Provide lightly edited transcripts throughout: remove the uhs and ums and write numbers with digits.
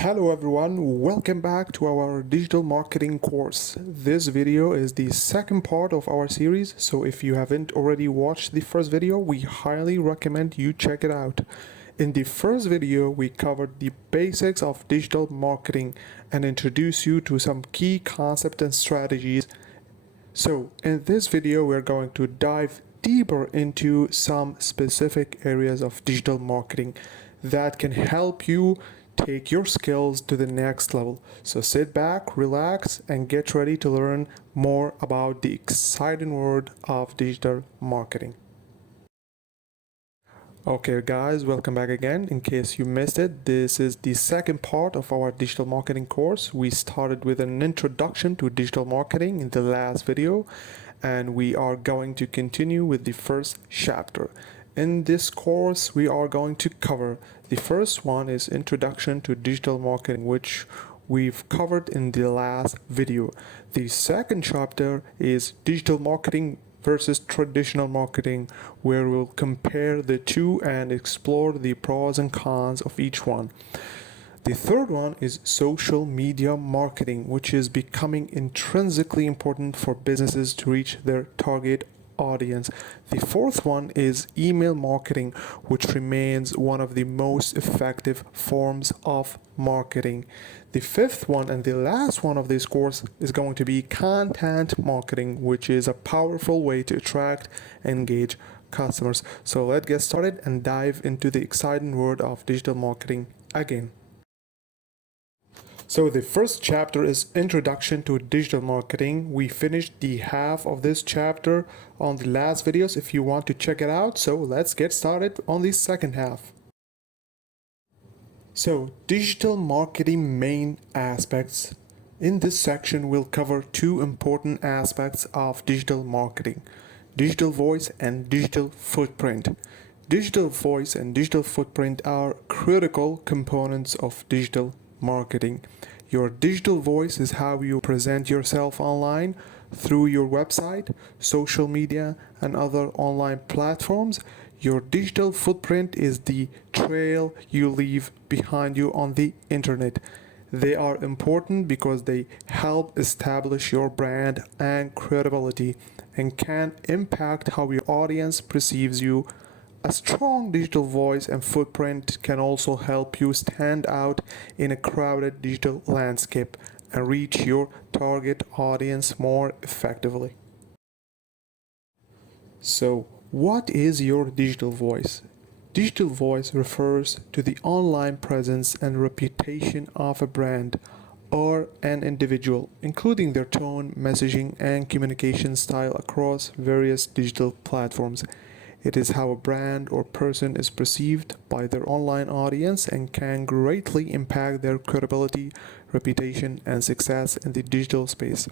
Hello everyone, welcome back to our digital marketing course. This video is the second part of our series, so if you haven't already watched the first video, we highly recommend you check it out. In the first video, we covered the basics of digital marketing and introduced you to some key concepts and strategies. So in this video, we're going to dive deeper into some specific areas of digital marketing that can help you take your skills to the next level. So sit back, relax, and get ready to learn more about the exciting world of digital marketing. Okay guys, welcome back again. In case you missed it, this is the second part of our digital marketing course. We started with an introduction to digital marketing in the last video, and we are going to continue with the first chapter. In this course, we are going to cover the first one is Introduction to Digital Marketing, which we've covered in the last video. The second chapter is Digital Marketing versus Traditional Marketing, where we'll compare the two and explore the pros and cons of each one. The third one is social media marketing, which is becoming intrinsically important for businesses to reach their target audience. The fourth one is email marketing, which remains one of the most effective forms of marketing. The fifth one and the last one of this course is going to be content marketing, which is a powerful way to attract and engage customers. So let's get started and dive into the exciting world of digital marketing again. So the first chapter is Introduction to Digital Marketing. We finished the half of this chapter on the last videos if you want to check it out. So let's get started on the second half. So digital marketing main aspects. In this section, we'll cover two important aspects of digital marketing: digital voice and digital footprint. Digital voice and digital footprint are critical components of digital marketing. Your digital voice is how you present yourself online through your website, social media, and other online platforms. Your digital footprint is the trail you leave behind you on the internet. They are important because they help establish your brand and credibility and can impact how your audience perceives you. A strong digital voice and footprint can also help you stand out in a crowded digital landscape and reach your target audience more effectively. So, what is your digital voice? Digital voice refers to the online presence and reputation of a brand or an individual, including their tone, messaging, and communication style across various digital platforms. It is how a brand or person is perceived by their online audience and can greatly impact their credibility, reputation, and success in the digital space.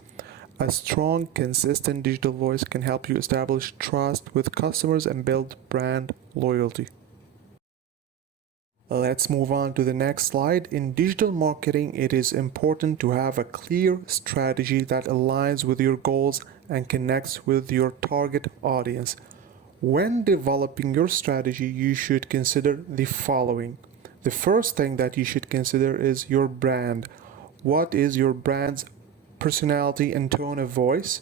A strong, consistent digital voice can help you establish trust with customers and build brand loyalty. Let's move on to the next slide. In digital marketing, it is important to have a clear strategy that aligns with your goals and connects with your target audience. When developing your strategy, you should consider the following. The first thing that you should consider is your brand. What is your brand's personality and tone of voice?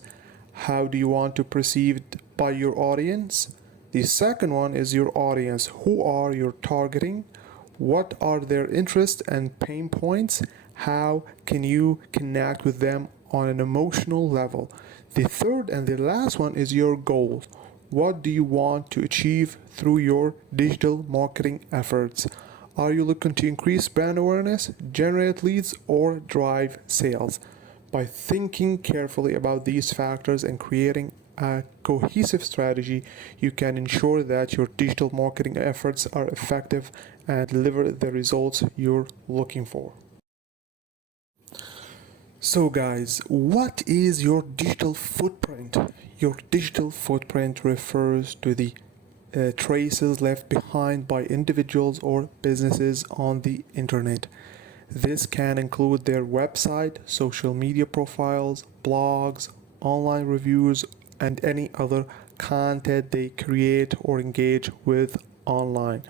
How do you want to be perceived by your audience? The second one is your audience. Who are you targeting? What are their interests and pain points? How can you connect with them on an emotional level? The third and the last one is your goal. What do you want to achieve through your digital marketing efforts? Are you looking to increase brand awareness, generate leads, or drive sales? By thinking carefully about these factors and creating a cohesive strategy, you can ensure that your digital marketing efforts are effective and deliver the results you're looking for. So guys, what is your digital footprint? Your digital footprint refers to the traces left behind by individuals or businesses on the internet. This can include their website, social media profiles, blogs, online reviews, and any other content they create or engage with online.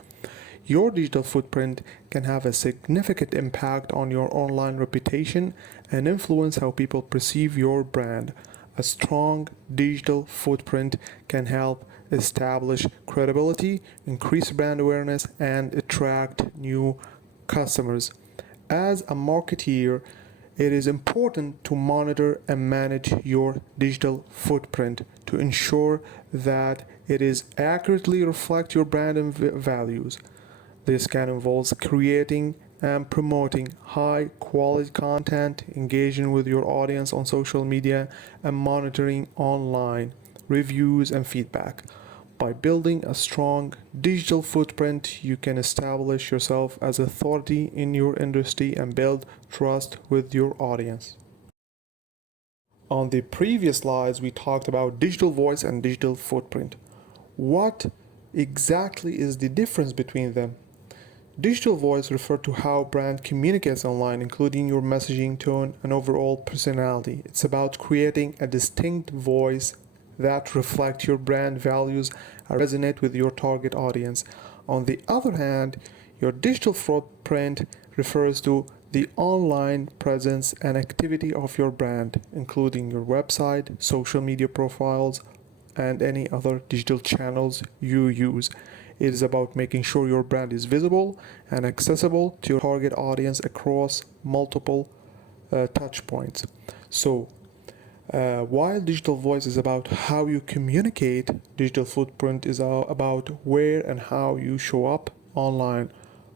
Your digital footprint can have a significant impact on your online reputation and influence how people perceive your brand. A strong digital footprint can help establish credibility, increase brand awareness, and attract new customers. As a marketeer, it is important to monitor and manage your digital footprint to ensure that it is accurately reflect your brand and values. This can involve creating and promoting high quality content, engaging with your audience on social media, and monitoring online reviews and feedback. By building a strong digital footprint, you can establish yourself as authority in your industry and build trust with your audience. On the previous slides, we talked about digital voice and digital footprint. What exactly is the difference between them? Digital voice refers to how brand communicates online, including your messaging, tone, and overall personality. It's about creating a distinct voice that reflects your brand values and resonate with your target audience. On the other hand, your digital footprint refers to the online presence and activity of your brand, including your website, social media profiles, and any other digital channels you use. It is about making sure your brand is visible and accessible to your target audience across multiple touch points. So, while digital voice is about how you communicate, digital footprint is about where and how you show up online.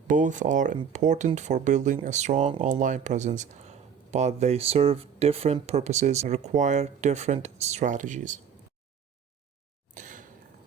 Both are important for building a strong online presence, but they serve different purposes and require different strategies.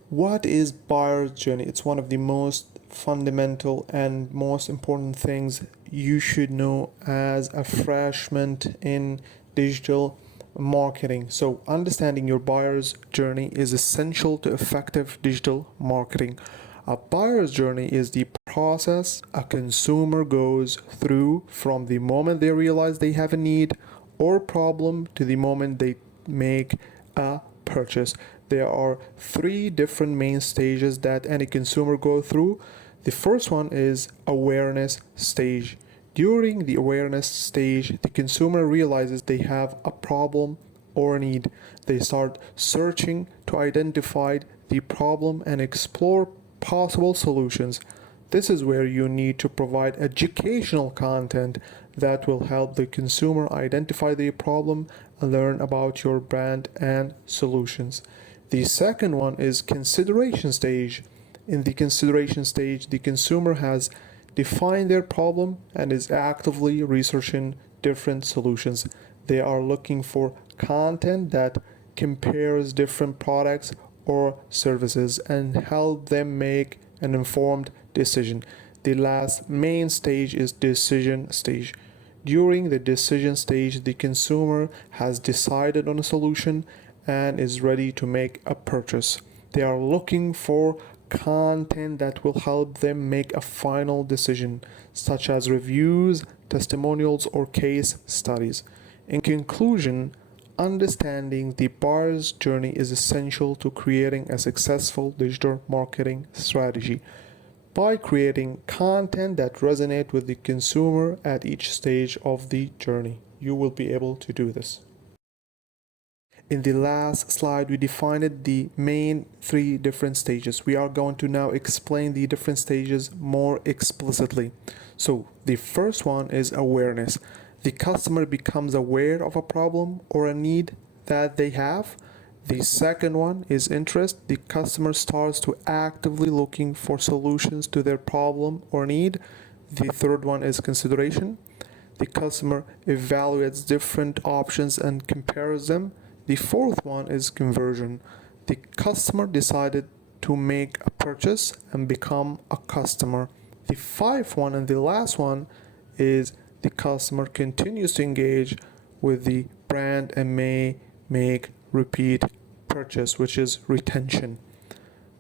What is buyer's journey? It's one of the most fundamental and most important things you should know as a freshman in digital marketing. So, understanding your buyer's journey is essential to effective digital marketing. A buyer's journey is the process a consumer goes through from the moment they realize they have a need or problem to the moment they make a purchase. There are three different main stages that any consumer go through. The first one is awareness stage. During the awareness stage, the consumer realizes they have a problem or a need. They start searching to identify the problem and explore possible solutions. This is where you need to provide educational content that will help the consumer identify the problem and learn about your brand and solutions. The second one is consideration stage. In the consideration stage, the consumer has defined their problem and is actively researching different solutions. They are looking for content that compares different products or services and help them make an informed decision. The last main stage is decision stage. During the decision stage, the consumer has decided on a solution and is ready to make a purchase. They are looking for content that will help them make a final decision, such as reviews, testimonials, or case studies. In conclusion, understanding the buyer's journey is essential to creating a successful digital marketing strategy. By creating content that resonates with the consumer at each stage of the journey, you will be able to do this. In the last slide, we defined the main three different stages. We are going to now explain the different stages more explicitly. So the first one is awareness. The customer becomes aware of a problem or a need that they have. The second one is interest. The customer starts to actively looking for solutions to their problem or need. The third one is consideration. The customer evaluates different options and compares them. The fourth one is conversion. The customer decided to make a purchase and become a customer. The fifth one and the last one is the customer continues to engage with the brand and may make repeat purchase, which is retention.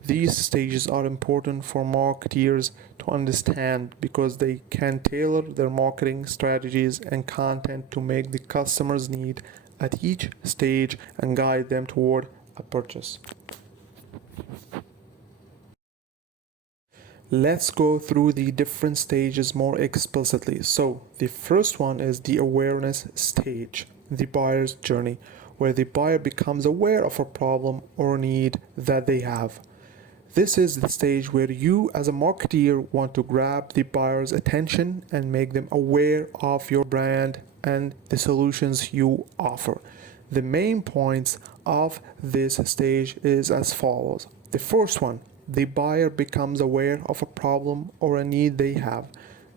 These stages are important for marketeers to understand because they can tailor their marketing strategies and content to make the customer's need at each stage and guide them toward a purchase. Let's go through the different stages more explicitly. So, the first one is the awareness stage, the buyer's journey, where the buyer becomes aware of a problem or need that they have. This is the stage where you, as a marketeer, want to grab the buyer's attention and make them aware of your brand and the solutions you offer. The main points of this stage is as follows. The first one, the buyer becomes aware of a problem or a need they have.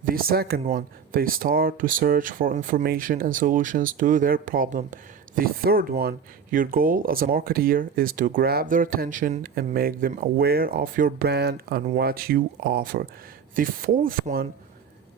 The second one, they start to search for information and solutions to their problem. The third one, your goal as a marketeer is to grab their attention and make them aware of your brand and what you offer. The fourth one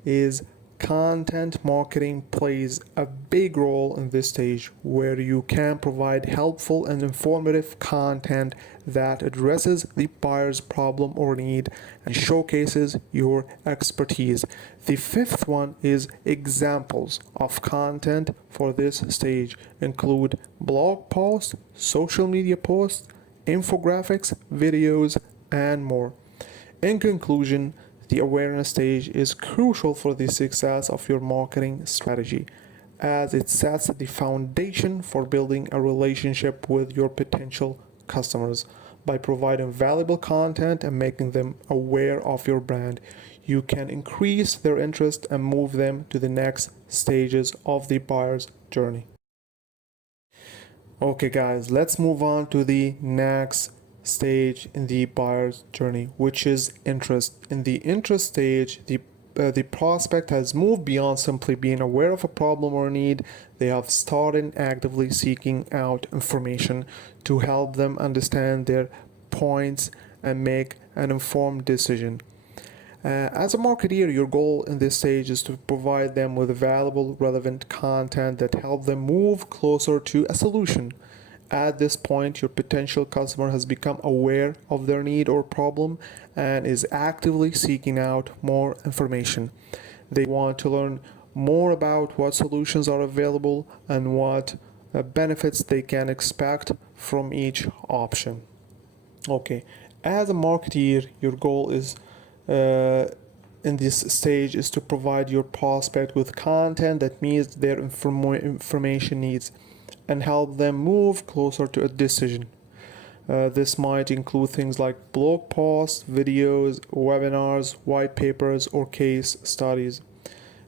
is content marketing plays a big role in this stage, where you can provide helpful and informative content that addresses the buyer's problem or need and showcases your expertise. The fifth one is examples of content for this stage include blog posts, social media posts, infographics, videos, and more. In conclusion, the awareness stage is crucial for the success of your marketing strategy, as it sets the foundation for building a relationship with your potential customers. By providing valuable content and making them aware of your brand, you can increase their interest and move them to the next stages of the buyer's journey. Okay guys, let's move on to the next stage in the buyer's journey, which is interest. In the interest stage, the prospect has moved beyond simply being aware of a problem or need. They have started actively seeking out information to help them understand their points and make an informed decision. As a marketeer, your goal in this stage is to provide them with valuable, relevant content that help them move closer to a solution. At this point, your potential customer has become aware of their need or problem and is actively seeking out more information. They want to learn more about what solutions are available and what benefits they can expect from each option. Okay, as a marketeer, your goal is in this stage is to provide your prospect with content that meets their information needs and help them move closer to a decision. This might include things like blog posts, videos, webinars, white papers, or case studies.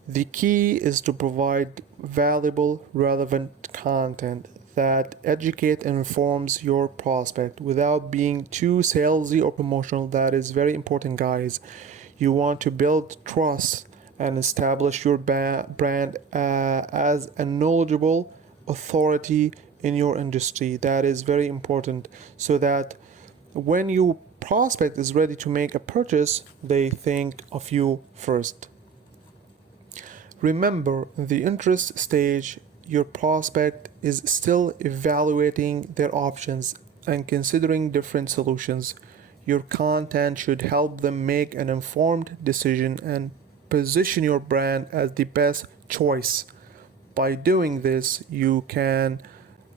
The key is to provide valuable, relevant content that educate and informs your prospect without being too salesy or promotional. That is very important, guys. You want to build trust and establish your brand as a knowledgeable authority in your industry. That is very important, so that when your prospect is ready to make a purchase, they think of you first. Remember, in the interest stage, your prospect is still evaluating their options and considering different solutions. Your content should help them make an informed decision and position your brand as the best choice. By doing this, you can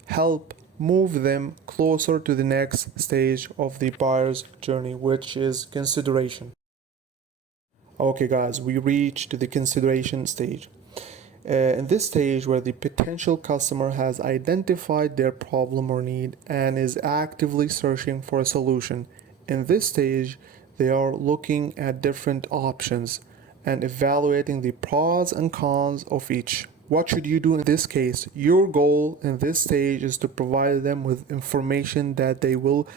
help move them closer to the next stage of the buyer's journey, which is consideration. Okay guys, we reach to the consideration stage. In this stage, where the potential customer has identified their problem or need and is actively searching for a solution. In this stage, they are looking at different options and evaluating the pros and cons of each. What should you do in this case? Your goal in this stage is to provide them with information that they will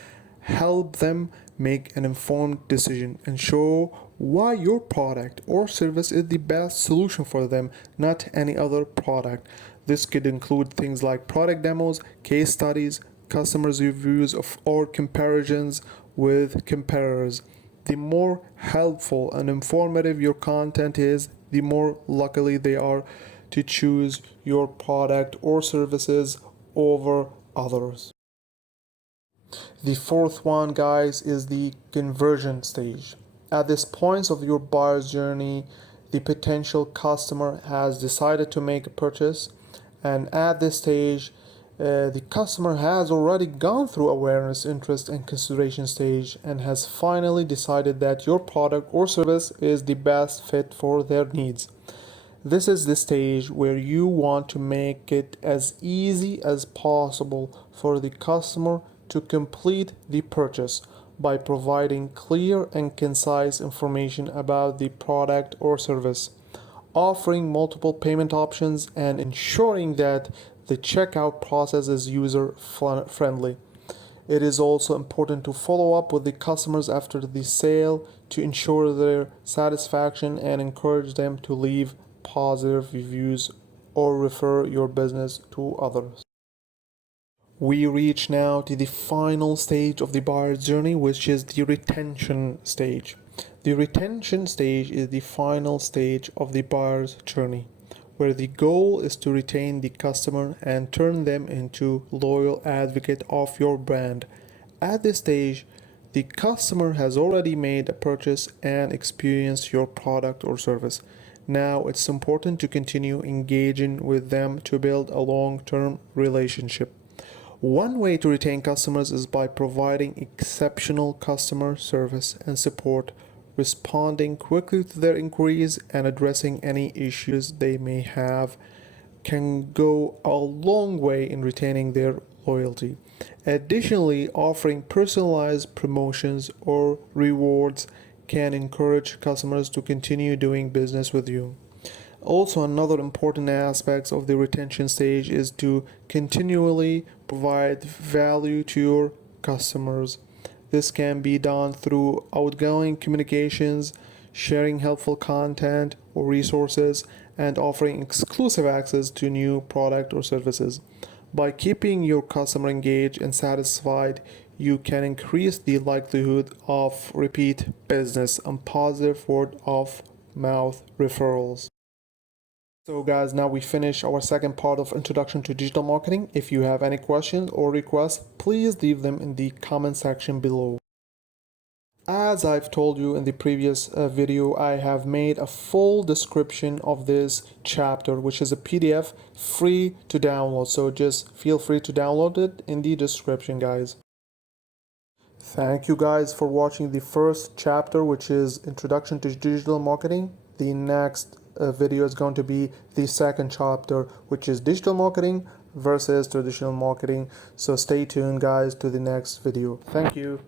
help them make an informed decision and show why your product or service is the best solution for them, not any other product. This could include things like product demos, case studies, customers' reviews or comparisons with competitors. The more helpful and informative your content is, the more likely they are to choose your product or services over others. The fourth one, guys, is the conversion stage. At this point of your buyer's journey, the potential customer has decided to make a purchase, and at this stage, The customer has already gone through awareness, interest, and consideration stage and has finally decided that your product or service is the best fit for their needs. This is the stage where you want to make it as easy as possible for the customer to complete the purchase by providing clear and concise information about the product or service, offering multiple payment options, and ensuring that the checkout process is user friendly. It is also important to follow up with the customers after the sale to ensure their satisfaction and encourage them to leave positive reviews or refer your business to others. We reach now to the final stage of the buyer's journey, which is the retention stage. The retention stage is the final stage of the buyer's journey, where the goal is to retain the customer and turn them into loyal advocate of your brand. At this stage, the customer has already made a purchase and experienced your product or service. Now it's important to continue engaging with them to build a long-term relationship. One way to retain customers is by providing exceptional customer service and support, responding quickly to their inquiries and addressing any issues they may have can go a long way in retaining their loyalty. Additionally, offering personalized promotions or rewards can encourage customers to continue doing business with you. Also, another important aspect of the retention stage is to continually provide value to your customers. This can be done through outgoing communications, sharing helpful content or resources, and offering exclusive access to new product or services. By keeping your customer engaged and satisfied, you can increase the likelihood of repeat business and positive word of mouth referrals. So guys, now we finish our second part of Introduction to Digital Marketing. If you have any questions or requests, please leave them in the comment section below. As I've told you in the previous video, I have made a full description of this chapter, which is a PDF free to download. So just feel free to download it in the description, guys. Thank you guys for watching the first chapter, which is Introduction to Digital Marketing. The next video is going to be the second chapter, which is digital marketing versus traditional marketing. So stay tuned guys to the next video. Thank you.